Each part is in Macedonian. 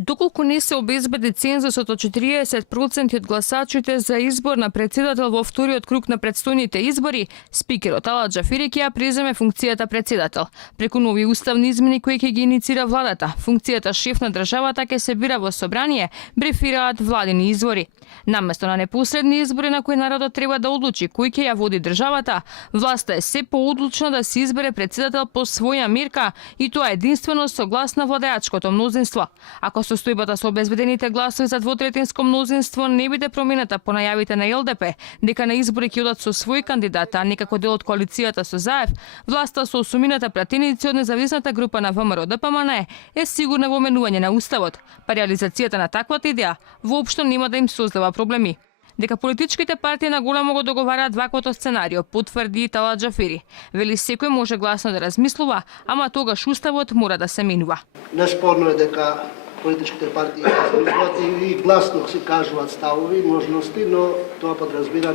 Доколку не се обезбеди цензусот од 40% од гласачите за избор на председател во вториот круг на предстојните избори, спикерот Ала Џафери ќе ја преземе функцијата председател. Преку нови уставни измени кои ќе ги иницира владата, функцијата шеф на државата ќе се бира во собрание, брефираат владини извори. Наместо на непосредни избори на кои народот треба да одлучи кој ќе ја води државата, власта е се поодлучна да се избере председател по своја мерка и тоа единствено со глас на владеачкото мнозинство. Ако состојбата со обезбедените гласови за двотретинско мнозинство не биде променета по најавите на ЛДП, дека на избори ќе одат со свој кандидат, а не како дел од коалицијата со ЗАЕВ, власта со осумината пратеници од независната група на ВМРО ДПМН е сигурна во менување на уставот, па реализацијата на таквата идеја воопшто нема да им создава проблеми. Дека политичките партии на големо го договараат ваквото сценарио, потврди Ала Џафери. Вели секој може гласно да размислува, ама тогаш уставот мора да се менува. Неспорно е дека политичките партии размислуваат и гласно си кажуваат ставови, можности, но тоа подразбира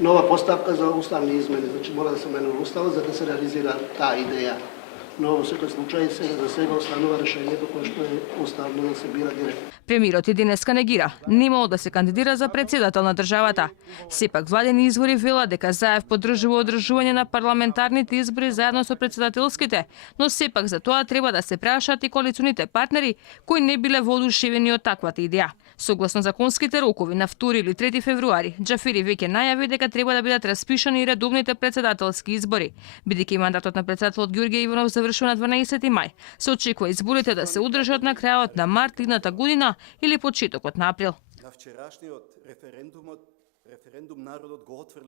нова поставка за уставни измени. Значи мора да се менува уставот за да се реализира таа идеја. Но во секој случај за сега останува решението кое што е уставно да се бира директно. Премиерот и денеска негира немало да се кандидира за председател на државата. Сепак владени извори велат дека ЗАЕВ поддржува одржување на парламентарните избори заедно со председателските, но сепак за тоа треба да се прашаат и коалиционите партнери кои не биле воодушевени од таквата идеја. Согласно законските рокови на 2 или 3 февруари, Џафери веќе најави дека треба да бидат распишани редовните председателски избори, бидејќи мандатот на председателот Ѓорѓе Иванов завршува на 12 мај. Се очекува изборите да се одржат на крајот на март идната година или почетокот на април. На вчерашниот референдум народот го отфрли